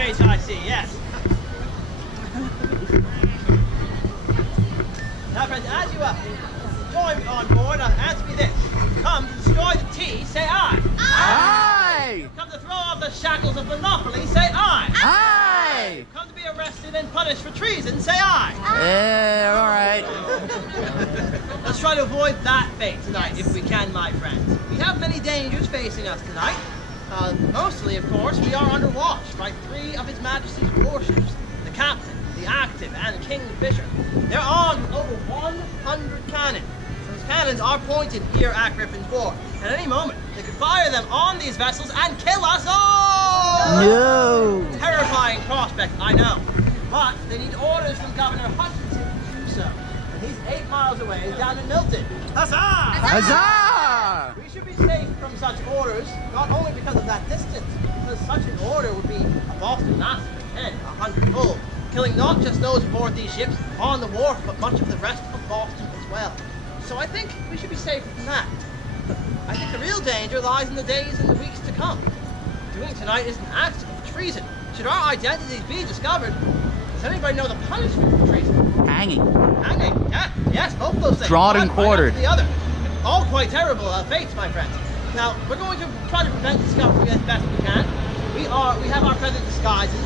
rage, I see, yes. Now, friends, as you join me on board, answer me this. Come to destroy the tea, say aye. Aye! Come to throw off the shackles of monopoly, say aye. Aye! Come to be arrested and punished for treason, say aye. Yeah, alright. Let's try to avoid that fate tonight, if we can, my friends. We have many dangers facing us tonight. Mostly, of course, we are under watch by 3 of His Majesty's warships. The Captain, the Active, and Kingfisher. They're armed with over 100 cannons. Those cannons are pointed here at Griffin's Board. At any moment, they could fire them on these vessels and kill us all! No! Terrifying prospect, I know. But they need orders from Governor Hutchinson to do so. And he's 8 miles away down in Milton. Huzzah! Huzzah! We should be safe from such orders, not only because of that distance, because such an order would be a Boston massacre, 100-fold, killing not just those aboard these ships on the wharf, but much of the rest of Boston as well. So I think we should be safer from that. I think the real danger lies in the days and the weeks to come. Doing tonight is an act of treason. Should our identities be discovered, does anybody know the punishment for treason? Hanging. Hanging, yeah, yes, both those things. Drawn and One quartered. right after the other. All quite terrible fates, my friends. Now, we're going to try to prevent discovery as best we can. We have our present disguises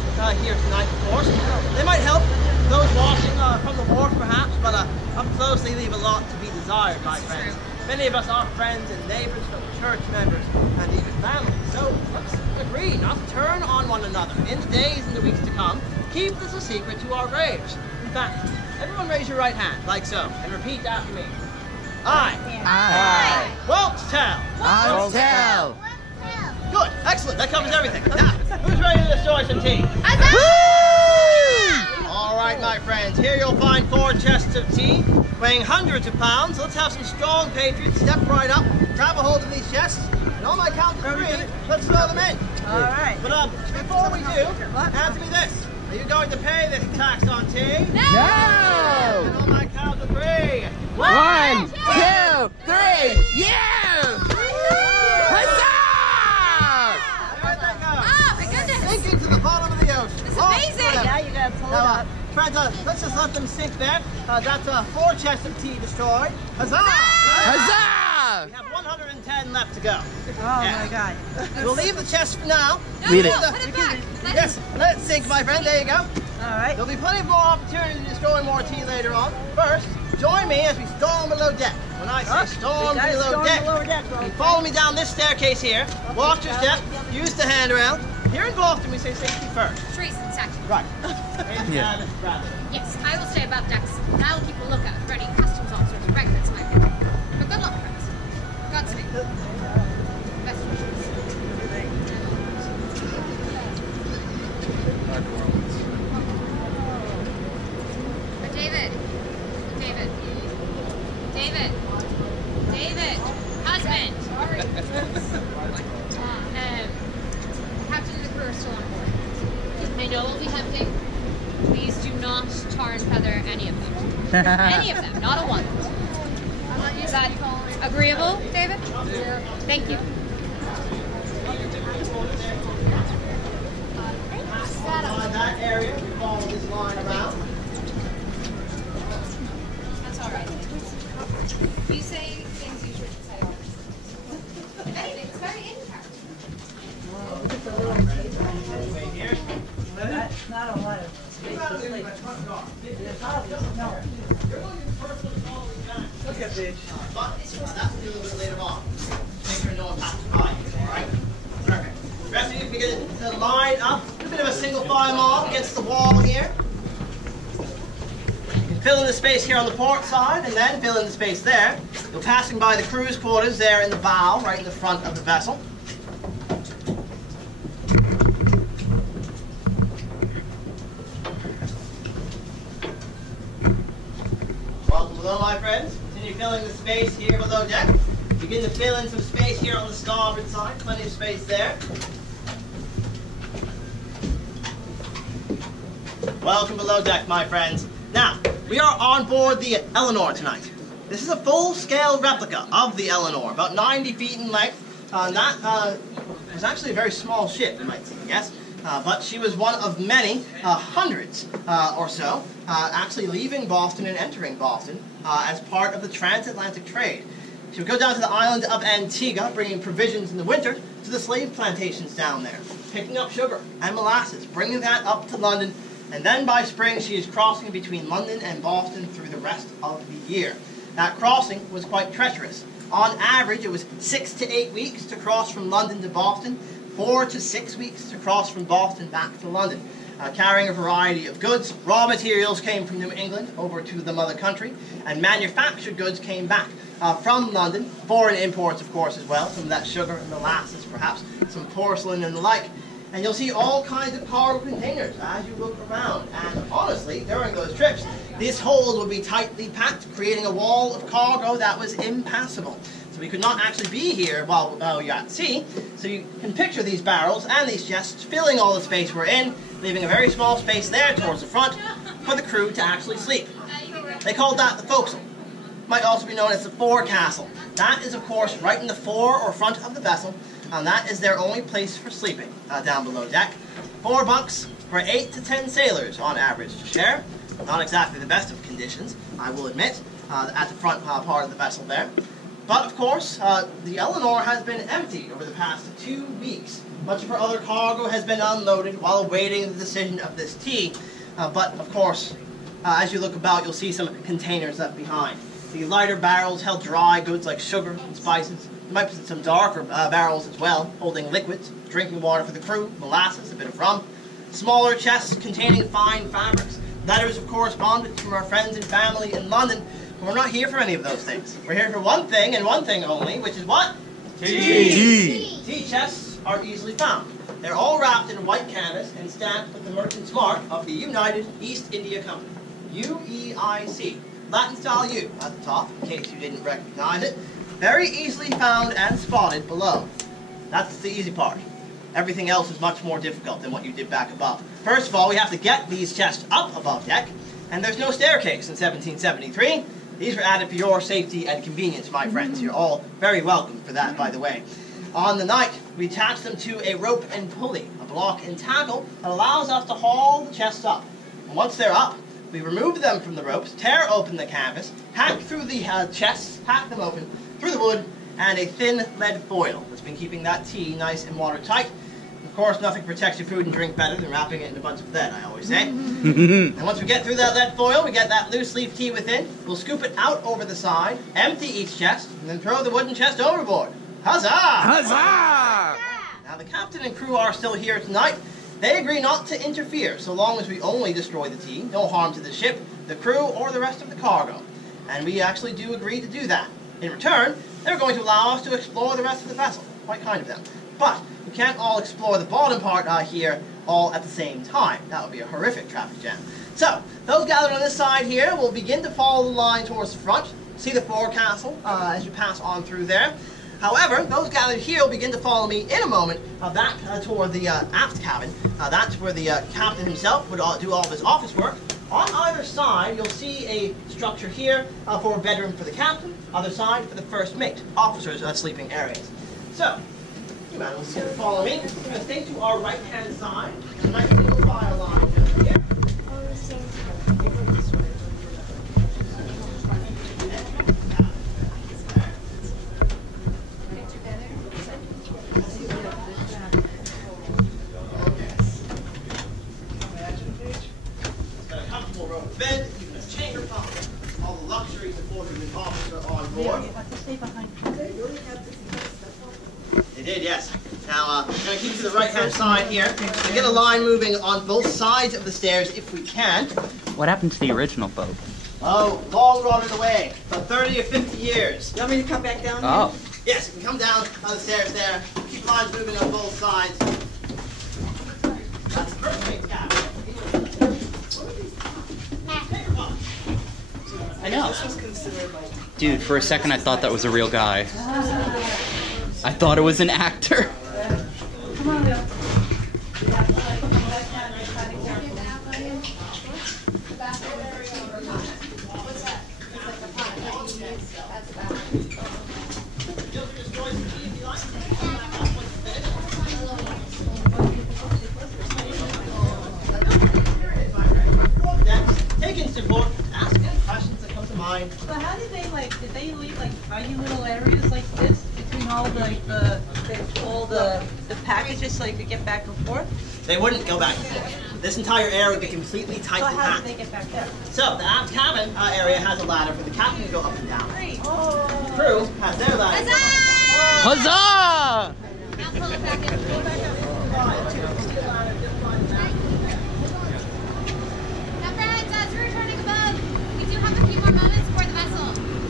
here tonight, of course. They might help those watching from the wharf, perhaps, but up close they leave a lot to be desired, my friends. Many of us are friends and neighbors, church members, and even family. So let's agree not to turn on one another in the days and the weeks to come. Keep this a secret to our graves. In fact, everyone raise your right hand, like so, and repeat after me. Aye. Aye. Won't tell. I'll tell. Good. Excellent. That covers everything. Now, who's ready to destroy some tea? All right, my friends. Here you'll find 4 chests of tea, weighing hundreds of pounds. Let's have some strong patriots step right up, grab a hold of these chests, and on my count of 3, let's throw them in. All right. But before we do, answer me this. Are you going to pay this tax on tea? No! And on my count of 3. 1, 2, 3, yeah! Huzzah! There they go. Oh my goodness! Sinking to the bottom of the ocean. This is amazing! Yeah, you gotta pull it Now, up. friends, let's just let them sink there. That's 4 chests of tea destroyed. Huzzah! Huzzah! We have 110 left to go. Oh my God. We'll leave the chest for now. Leave it. Put it back. Yes, let it sink, my friend. There you go. All right. There'll be plenty more opportunity to destroy more tea later on. First, join me as we storm below deck. When I say storm below deck, you follow me down this staircase here. Watch your step. Use the handrail. Here in Boston, we say safety first. Treason second. Right. Yeah. Yes, I will stay above decks, and I will keep a lookout for any customs officers or records might be. But good luck, friends. Godspeed. Best wishes. But David, husband. Captain of the crew are still on board. I know we'll be tempting. Please do not tar and feather any of them. Any of them, not a one. Is that agreeable, David? Thank you. On that area, we follow this line around. That's all right. You say things you shouldn't say always. It's very in character. That's not a lot of space to sleep. Look at this. But that's a little bit later on. Make sure no one passes by. All right? Perfect. The rest of you begin to line up. A bit of a single file mob against the wall here. You can fill in the space here on the port side, and then fill in the space there. You're passing by the crew's quarters there in the bow, right in the front of the vessel. Welcome below, my friends. Continue filling the space here below deck. Begin to fill in some space here on the starboard side. Plenty of space there. Welcome below deck, my friends. Now, we are on board the Eleanor tonight. This is a full-scale replica of the Eleanor, about 90 feet in length. That was actually a very small ship, you might say, yes? but she was one of many, hundreds or so, actually leaving Boston and entering Boston as part of the transatlantic trade. She would go down to the island of Antigua, bringing provisions in the winter to the slave plantations down there, picking up sugar and molasses, bringing that up to London, and then by spring she is crossing between London and Boston through the rest of the year. That crossing was quite treacherous. On average, it was 6 to 8 weeks to cross from London to Boston, 4 to 6 weeks to cross from Boston back to London, carrying a variety of goods. Raw materials came from New England over to the mother country, and manufactured goods came back from London. Foreign imports, of course, as well, some of that sugar and molasses, perhaps some porcelain and the like. And you'll see all kinds of cargo containers as you look around. And honestly, during those trips, this hold would be tightly packed, creating a wall of cargo that was impassable. So we could not actually be here while you're at sea. So you can picture these barrels and these chests filling all the space we're in, leaving a very small space there towards the front for the crew to actually sleep. They called that the forecastle. Might also be known as the forecastle. That is, of course, right in the fore or front of the vessel, and that is their only place for sleeping down below deck. 4 bunks for 8 to 10 sailors on average to share. Not exactly the best of conditions, I will admit, at the front part of the vessel there. But of course, the Eleanor has been emptied over the past 2 weeks. Much of her other cargo has been unloaded while awaiting the decision of this tea. But of course, as you look about, you'll see some containers left behind. The lighter barrels held dry goods like sugar and spices. There might be some darker barrels as well, holding liquids, drinking water for the crew, molasses, a bit of rum. Smaller chests containing fine fabrics, letters of correspondence from our friends and family in London. But we're not here for any of those things. We're here for one thing and one thing only, which is what? Tea! Tea chests are easily found. They're all wrapped in white canvas and stamped with the merchant's mark of the United East India Company. UEIC. Latin style U at the top, in case you didn't recognize it. Very easily found and spotted below. That's the easy part. Everything else is much more difficult than what you did back above. First of all, we have to get these chests up above deck, and there's no staircase in 1773. These were added for your safety and convenience, my friends. You're all very welcome for that, by the way. On the night, we attach them to a rope and pulley, a block and tackle that allows us to haul the chests up. And once they're up, we remove them from the ropes, tear open the canvas, hack through the chests, hack them open through the wood, and a thin lead foil that's been keeping that tea nice and watertight. Of course, nothing protects your food and drink better than wrapping it in a bunch of lead, I always say. And once we get through that lead foil, we get that loose leaf tea within. We'll scoop it out over the side, empty each chest, and then throw the wooden chest overboard. Huzzah! Huzzah! Now, the captain and crew are still here tonight. They agree not to interfere so long as we only destroy the tea, no harm to the ship, the crew, or the rest of the cargo. And we actually do agree to do that. In return, they're going to allow us to explore the rest of the vessel. Quite kind of them. But we can't all explore the bottom part here all at the same time. That would be a horrific traffic jam. So, those gathered on this side here will begin to follow the line towards the front. See the forecastle as you pass on through there. However, those gathered here will begin to follow me in a moment back toward the aft cabin. That's where the captain himself would do all of his office work. On either side, you'll see a structure here for a bedroom for the captain, other side for the first mate, officers' sleeping areas. So, you man will follow me. We're going to stay to our right-hand side. A nice single file line just here. Bed, even a chamber top, all the luxuries afforded an officer on board. They did, yes. Now, I'm going to keep to the right-hand side here. We get a line moving on both sides of the stairs if we can. What happened to the original boat? Oh, long rotted away for 30 or 50 years. You want me to come back down? Oh. Yes, you can come down on the stairs there. Keep lines moving on both sides. That's perfect, yeah. I know. Dude, for a second I thought that was a real guy. I thought it was an actor. Come on, Will. they pull the packages so you could get back and forth? They wouldn't go back and forth. This entire area would be completely So tightly how packed. did they get back there? So the aft cabin area has a ladder for the captain to go up and down. Oh. The crew has their ladder. Huzzah! Now pull it back in. Now, friends, as we're returning above, we do have a few more moments for the vessel.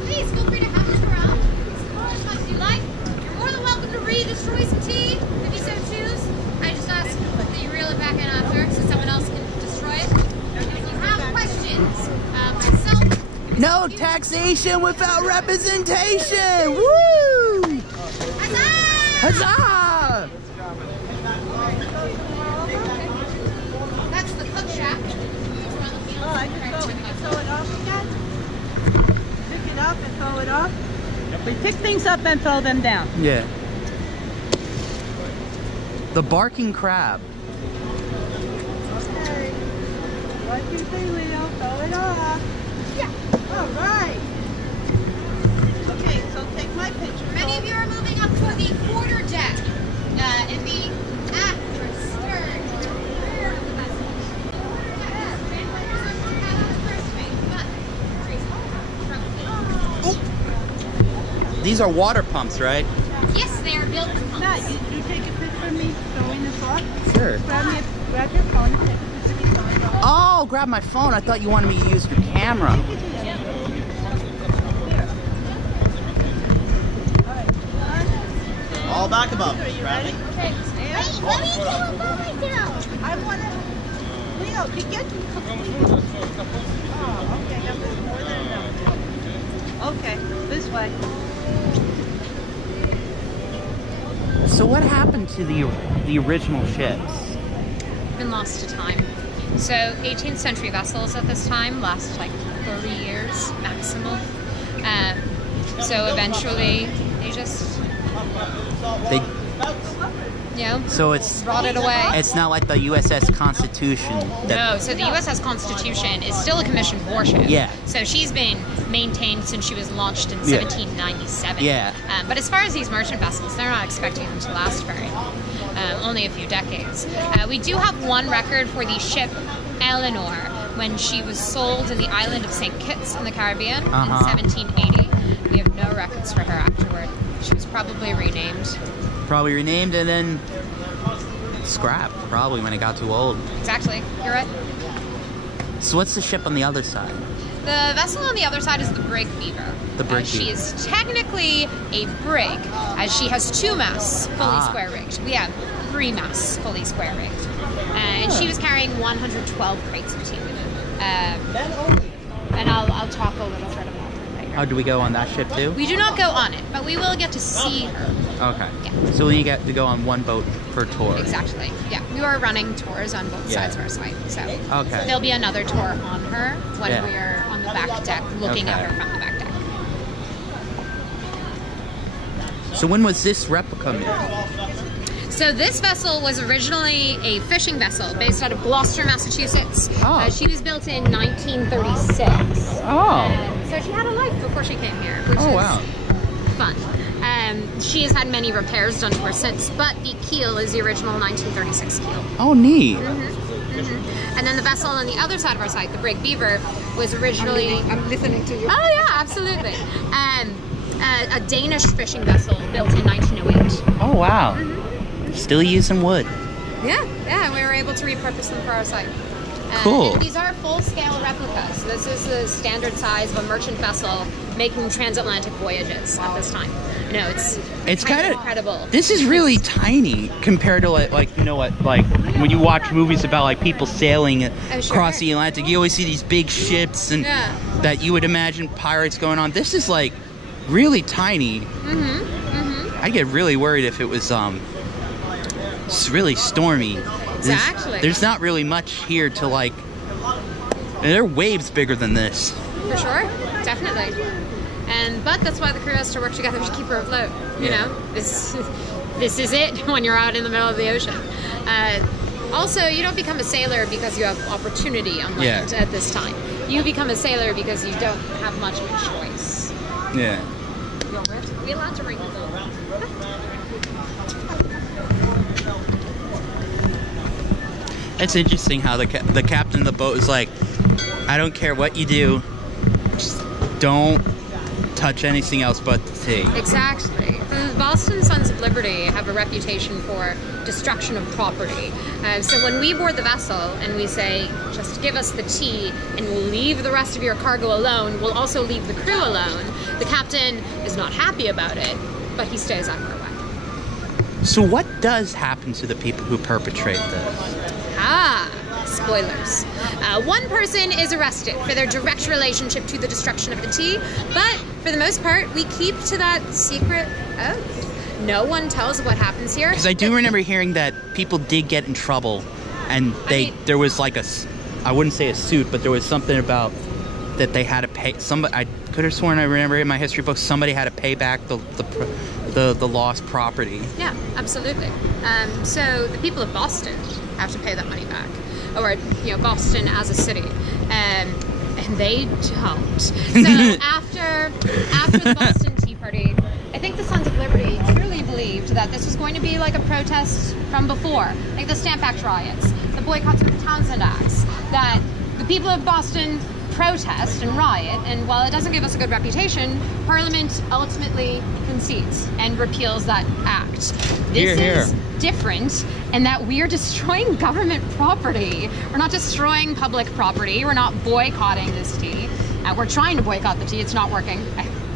Please feel free to have a look around. Explore as much as you like. You're more than welcome to destroy some tea if you so choose. I just ask that you reel it back in after so someone else can destroy it. If you have questions, myself. No taxation without representation! Woo! Huzzah! That's the cook shack. Oh, I can throw it off again? Pick it up and throw it off? We pick things up and throw them down. Yeah. The barking crab. Okay. What do you say, Leo? Throw it off. Yeah. All right. Okay, so take my picture. Many of you are moving up to the quarter deck in the aft or stern rear of the vessel. These are water pumps, right? Yes, they are built with Now, pumps. you take a picture of me throwing this off? Sure. Grab your phone and take a picture of me throwing it off. Oh, grab my phone. I thought you wanted me to use your camera. All back above. Are you ready? Wait, let me do it by myself. I want to... Leo, you get to complete... Oh, okay, that was more than enough. Okay, this way. So what happened to the original ships? Been lost to time. So 18th century vessels at this time last like 30 years maximum. So eventually they just, They, you know, so it's rotted away. it's not like the USS Constitution. No, so the USS Constitution is still a commissioned warship. Yeah. So she's been maintained since she was launched in Yeah. 1797. Yeah. But as far as these merchant vessels, they're not expecting them to last very long. Only a few decades. We do have one record for the ship Eleanor when she was sold in the island of St. Kitts in the Caribbean in 1780. We have no records for her afterward. She was probably renamed. Probably renamed and then scrapped, probably when it got too old. Exactly. You're right. So what's the ship on the other side? The vessel on the other side is the brig Beaver. The brig She Beaver. is technically a brig, as she has 2 masts fully square rigged. We have 3 masts fully square rigged. And she was carrying 112 crates of tea. And I'll talk a little bit about her later. Oh, do we go on that ship too? We do not go on it, but we will get to see her. Okay. Yeah. So we get to go on one boat per tour. Exactly. Yeah, we are running tours on both Yeah. sides of our site. So Okay. there'll be another tour on her when Yeah. we're on the back deck, looking at Okay. her from the back deck. So when was this replica made? So this vessel was originally a fishing vessel based out of Gloucester, Massachusetts. Oh. She was built in 1936. Oh. So she had a life before she came here, which Oh, is wow. fun. She has had many repairs done to her since, but the keel is the original 1936 keel. Oh, neat. And then the vessel on the other side of our site, the brig Beaver, was originally... I'm listening to you. Oh yeah, absolutely. A Danish fishing vessel built in 1908. Oh, wow. Still using wood. Yeah, we were able to repurpose them for our site. Cool. And these are full-scale replicas. This is the standard size of a merchant vessel making transatlantic voyages at this time. You know, it's kind of incredible. This is really tiny compared to like you know what, like when you watch movies about like people sailing sure. across the Atlantic, you always see these big ships and Yeah. that you would imagine pirates going on. This is like really tiny. I get really worried if it was it's really stormy. Exactly. There's not really much here to like. There are waves bigger than this. For sure, definitely. But that's why the crew has to work together to keep her afloat. You Yeah. know, this is it when you're out in the middle of the ocean. Also, you don't become a sailor because you have opportunity on land Yeah. at this time. You become a sailor because you don't have much of a choice. Yeah. Are we allowed to ring the bell? It's interesting how the captain of the boat is like, I don't care what you do, just don't touch anything else but the tea. Exactly. The Boston Sons of Liberty have a reputation for destruction of property. So when we board the vessel and we say, just give us the tea and we'll leave the rest of your cargo alone, we'll also leave the crew alone, the captain is not happy about it, but he stays out of our way. So what does happen to the people who perpetrate this? Spoilers. One person is arrested for their direct relationship to the destruction of the tea, but for the most part, we keep to that secret oath. No one tells what happens here. Because I do remember hearing that people did get in trouble, and there was like I wouldn't say a suit, but there was something about that they had to pay. I could have sworn I remember in my history books somebody had to pay back the lost property. Yeah, absolutely. So the people of Boston have to pay that money back, or Boston as a city, and they don't. So after the Boston Tea Party, I think the Sons of Liberty truly believed that this was going to be like a protest from before, like the Stamp Act riots, the boycotts of the Townsend Acts, that the people of Boston protest and riot, and while it doesn't give us a good reputation, Parliament ultimately concedes and repeals that act. This is different in that we're destroying government property. We're not destroying public property. We're not boycotting this tea. We're trying to boycott the tea. It's not working.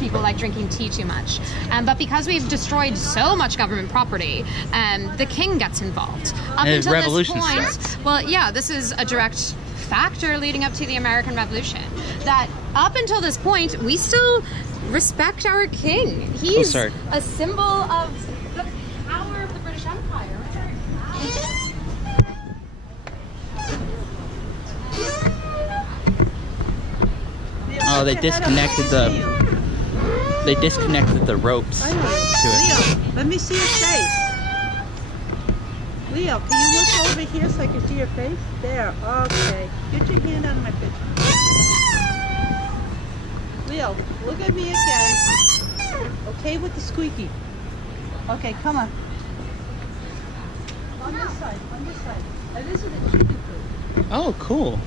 People like drinking tea too much. But because we've destroyed so much government property, the king gets involved. Up until this point, well, yeah, this is a direct factor leading up to the American Revolution, that up until this point we still respect our king. He's a symbol of the power of the British Empire. Oh, they disconnected the ropes to it. Leo, let me see your face. Leo, can you look over here so I can see your face? There, okay. Get your hand out of my picture. Leo, look at me again. Okay with the squeaky. Okay, come on. On this side, on this side. And this is a chicken coop. Oh, cool.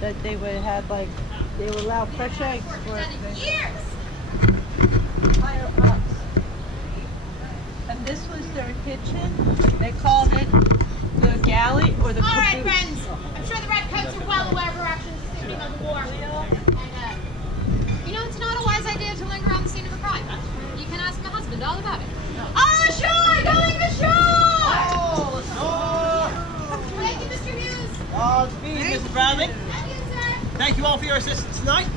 That they would have, like, they would allow fresh eggs for higher ups. And this was their kitchen. They called it the galley or the All right, friends. I'm sure the redcoats are well aware of our actions this evening of the war. And, it's not a wise idea to linger on the scene of a crime. You can ask my husband all about it. On the shore! Going ashore! Oh, ashore! Thank you, Mr. Hughes. Speed, Mrs. Bradley. Thank you, sir. Thank you all for your assistance tonight.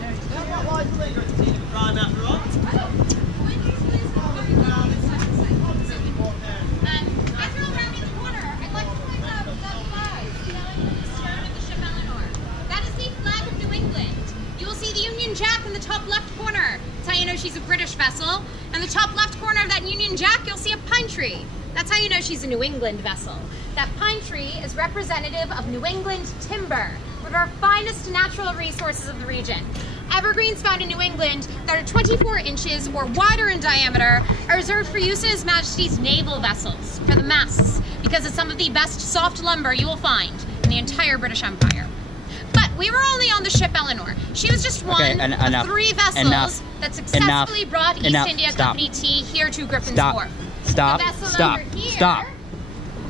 It's not wise to linger at the scene of a crime after all. Jack in the top left corner. That's how you know she's a British vessel. In the top left corner of that Union Jack, you'll see a pine tree. That's how you know she's a New England vessel. That pine tree is representative of New England timber, one of our finest natural resources of the region. Evergreens found in New England that are 24 inches or wider in diameter are reserved for use in His Majesty's naval vessels, for the masts, because it's some of the best soft lumber you will find in the entire British Empire. But we were only on the ship Eleanor. She was just one of 3 vessels that successfully brought East India Company tea here to Griffin's Wharf. Stop. The vessel under here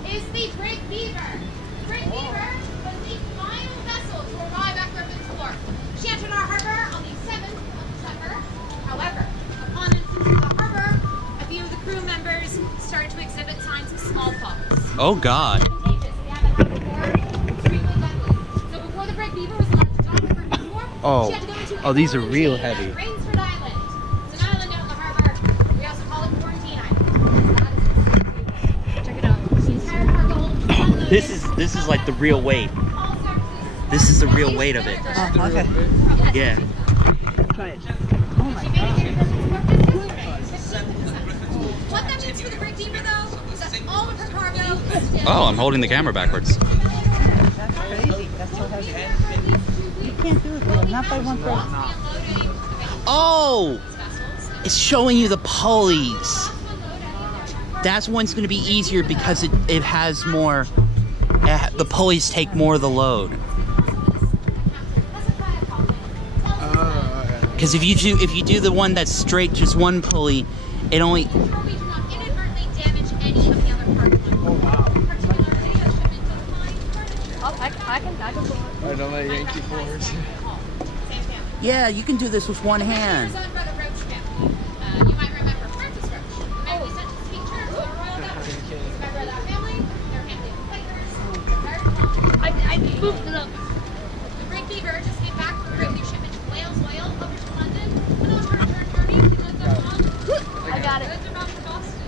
is the Brig Beaver. The Brig Beaver was the final vessel to arrive at Griffin's Wharf. She entered our harbor on the 7th of December. However, upon entering the harbor, a few of the crew members started to exhibit signs of smallpox. Oh, God. Oh, these are real heavy. Rainsford Island. It's an island out in the harbor. We also call it Quarantine Island. Check it out. The entire cargo unloaded. This is like the real weight. This is the real weight of it. Oh, okay. Yeah. Try it. Oh my God. What that means for the Brig Beaver, though, is that all of her cargo is still. Oh, I'm holding the camera backwards. That's crazy. That's so heavy. You can't do it, Leo. Not by one person. Oh! It's showing you the pulleys. That's one's going to be easier because it has more the pulleys take more of the load. Because if you do the one that's straight, just one pulley, it only. Inadvertently damage any of the other parts. Oh wow. I can I know my Yankee forwards. Same family. Yeah, you can do this with one hand. He was owned by the Roach family. You might remember Francis Roach, the man who sent to speak terms with the royal Dutch. He's a member of that family. They're family of Quakers. They're very common. I booped it up. The Great Beaver just came back from a great new shipment to Wales Oil over to London. And on her return journey, they lived along. I got it. Lived around to Boston.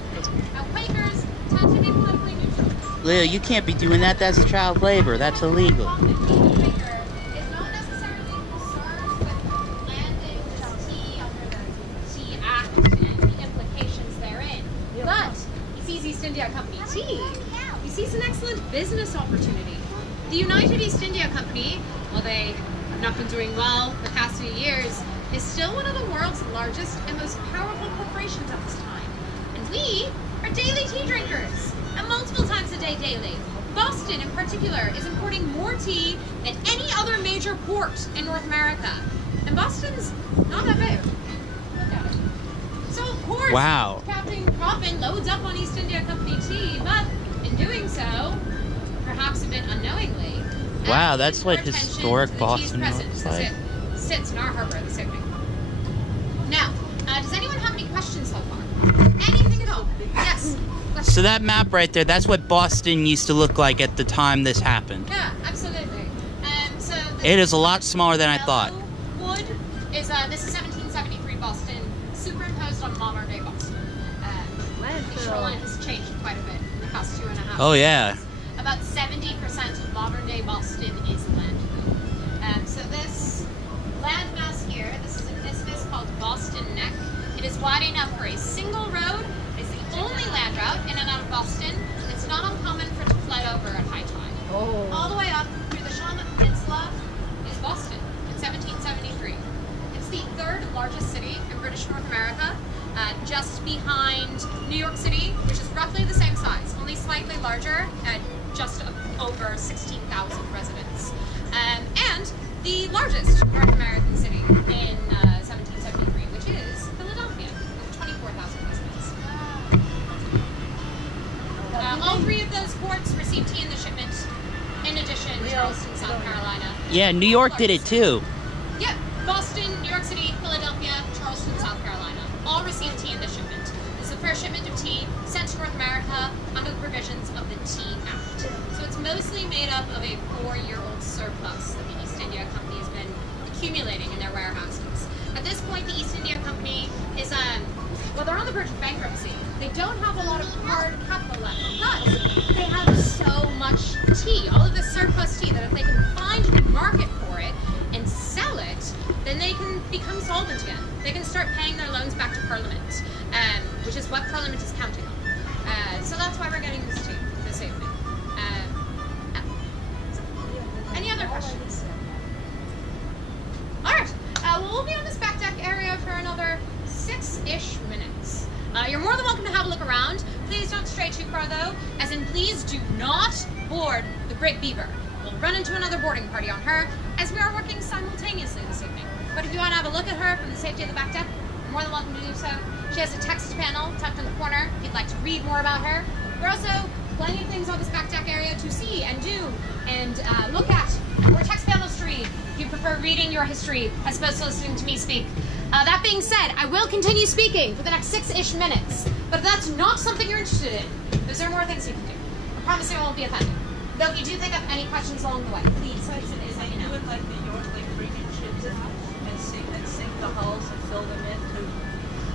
Now Quakers tend to be politically neutral. Leo, you can't be doing that. That's child labor. That's illegal. Often, being a Quaker is not necessarily concerned with landing this tea under the Tea Act and the implications therein. But he sees East India Company tea. He sees an excellent business opportunity. The United East India Company, while they have not been doing well the past few years, is still one of the world's largest and most powerful corporations at this time. And we are daily tea drinkers, and multiple times a day daily. Boston, in particular, is importing more tea than any other major port in North America. And Boston's not that big. Look at it. So, of course, Wow. Captain Coffin loads up on East India Company tea, but in doing so, perhaps a bit unknowingly, Wow, that's adds what more attention historic to the tea's Boston presence looks as like. it sits in our harbor this evening. Now, does anyone have any questions so far? Anything at all? Yes. Questions? So that map right there, that's what Boston used to look like at the time this happened. Yeah, absolutely. So It is a lot smaller than I thought. Wood is this is 1773 Boston, superimposed on modern day Boston. The shoreline has changed quite a bit in the past 2.5 Oh, yeah. years. About 70% of modern day Boston is landfill. So this landmass here, this is an isthmus called Boston Neck. It is wide enough for a single road. It is the only land route in and out of Boston. It's not uncommon for it to flood over at high tide. Oh. All the way up through the Shawmut Peninsula is Boston in 1773. It's the third largest city in British North America, just behind New York City, which is roughly the same size, only slightly larger at just over 16,000 residents. And the largest North American city in 1773, which is Philadelphia, with 24,000 residents. All three of those ports received tea in the shipment. In addition, Charleston, South Carolina. Yeah, New York did it too. Yep, Boston, New York City, Philadelphia, Charleston, South Carolina, all received tea in this shipment. This is the first shipment of tea sent to North America under the provisions of the Tea Act. So it's mostly made up of a 4-year-old surplus that the East India Company has been accumulating in their warehouses. At this point, the East India Company is, well, they're on the verge of bankruptcy. They don't have a lot of hard capital left, but they have so much tea, all of this surplus tea, that if they can find a market for it and sell it, then they can become solvent again. They can start paying their loans back to Parliament, which is what Parliament is counting on. So that's why we're getting this tea this evening. Any other questions? All right. Well, we'll be on this back deck area for another 6-ish minutes. You're more than welcome to have a look around. Please don't stray too far, though, as in please do not board the Great Beaver. We'll run into another boarding party on her, as we are working simultaneously this evening. But if you want to have a look at her from the safety of the back deck, you're more than welcome to do so. She has a text panel tucked in the corner if you'd like to read more about her. There are also plenty of things on this back deck area to see and do and look at, or text panels to read if you prefer reading your history as opposed to listening to me speak. That being said, I will continue speaking for the next 6-ish minutes, but if that's not something you're interested in, there are more things you can do. I promise I won't be offended. Though if you do think of any questions along the way, please let me know. Doing like New York, like bringing ships in and sink the hulls and fill them in too.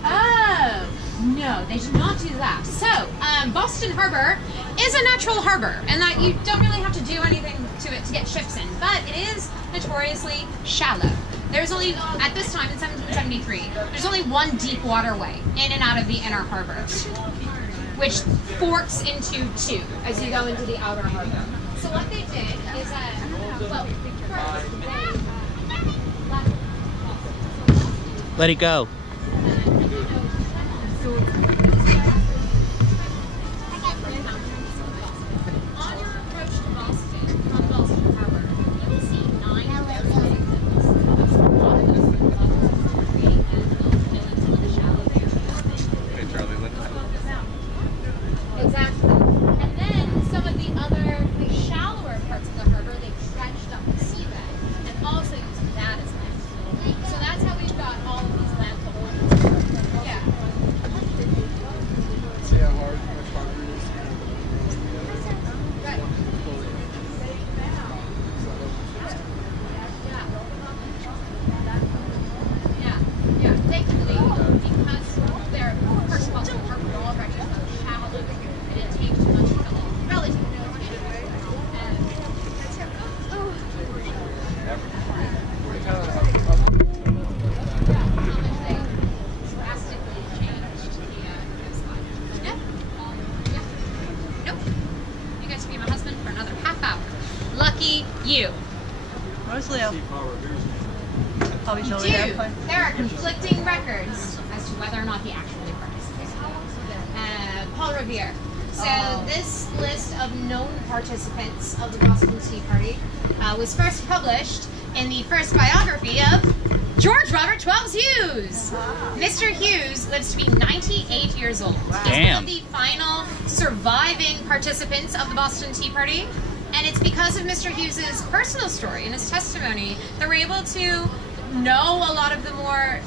Oh, no, they do not do that. So, Boston Harbor is a natural harbor, and that you don't really have to do anything to it to get ships in, but it is notoriously shallow. There's only, at this time in 1773, there's only one deep waterway in and out of the inner harbor, which forks into two as you go into the outer harbor. So what they did is, well, Let it go. on your approach to Boston, You. Where's Leo? Oh, he's over Dude, there. there are conflicting records as to whether or not he actually participated. Paul Revere. So this list of known participants of the Boston Tea Party was first published in the first biography of George Robert Twelves Hughes. Mr. Hughes lives to be 98 years old. He's one of the final surviving participants of the Boston Tea Party. And it's because of Mr. Hughes's personal story and his testimony that we're able to know a lot of the more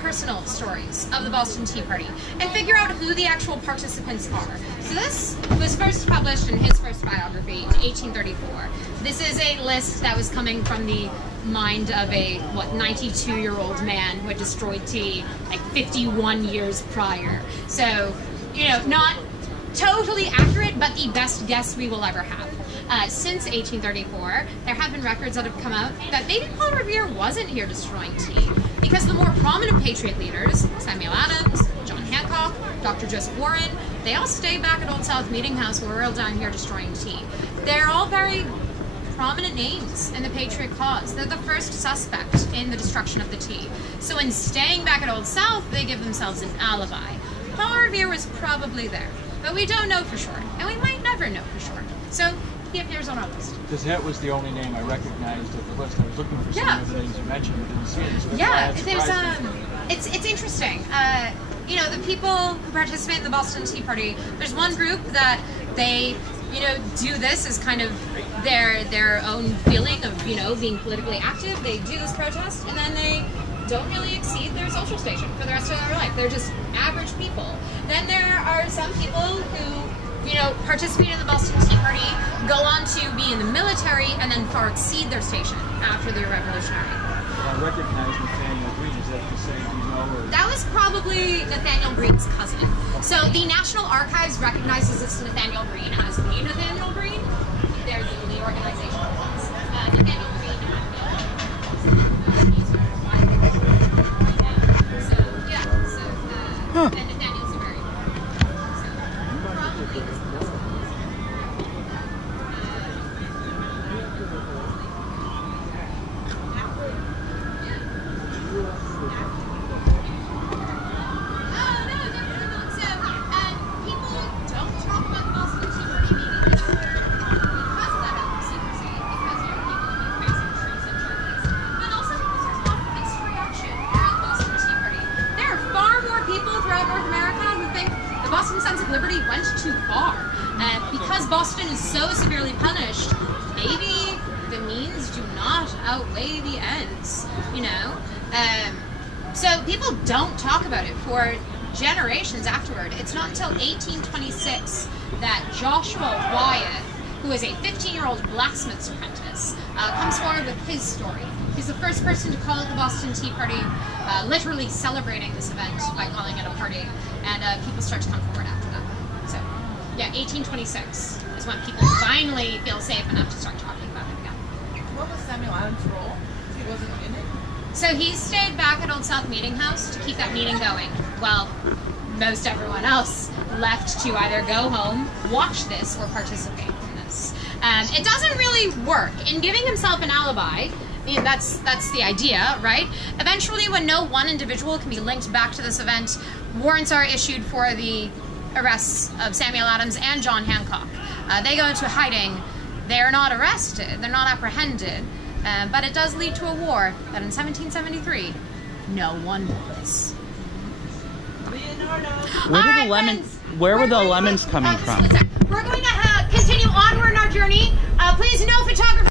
personal stories of the Boston Tea Party and figure out who the actual participants are. So this was first published in his first biography in 1834. This is a list that was coming from the mind of a, 92-year-old man who had destroyed tea like 51 years prior. So, you know, not totally accurate, but the best guess we will ever have. Since 1834, there have been records that have come out that maybe Paul Revere wasn't here destroying tea, because the more prominent Patriot leaders, Samuel Adams, John Hancock, Dr. Joseph Warren, they all stayed back at Old South Meeting House where we're all down here destroying tea. They're all very prominent names in the Patriot cause. They're the first suspect in the destruction of the tea. So in staying back at Old South, they give themselves an alibi. Paul Revere was probably there, but we don't know for sure, and we might never know for sure. So he appears on our list. Because that was the only name I recognized of the list. I was looking for some of the names you mentioned, but didn't see it. So It's interesting. You know, the people who participate in the Boston Tea Party, there's one group that they, you know, do this as kind of their own feeling of, you know, being politically active. They do this protest, and then they don't really exceed their social station for the rest of their life. They're just average people. Then there are some people who, you know, participate in the Boston Tea Party, go on to be in the military, and then far exceed their station after the Revolutionary. I recognize Nathaniel Green. Is that the same, do you know? Or? That was probably Nathaniel Green's cousin. So the National Archives recognizes this Nathaniel Green as being Nathaniel Green. They're the organization. Nathaniel Green. And Nathaniel's a very probably his cousin. Because Boston is so severely punished, maybe the means do not outweigh the ends, you know? So people don't talk about it for generations afterward. It's not until 1826 that Joshua Wyatt, who is a 15-year-old blacksmith's apprentice, comes forward with his story. He's the first person to call it the Boston Tea Party, literally celebrating this event by calling it a party, and people start to come forward after that. So, yeah, 1826 is when people finally feel safe enough to start talking about it again. What was Samuel Adams' role? He wasn't in it? So he stayed back at Old South Meeting House to keep that meeting going. Well, most everyone else left to either go home, watch this, or participate in this. It doesn't really work. In giving himself an alibi, I mean, that's the idea, right? Eventually, when no one individual can be linked back to this event, warrants are issued for the arrests of Samuel Adams and John Hancock. They go into hiding. They are not arrested. They're not apprehended. But it does lead to a war that in 1773, no one wants. Where were the lemons coming from? We're going to continue onward in our journey. Please, no photography.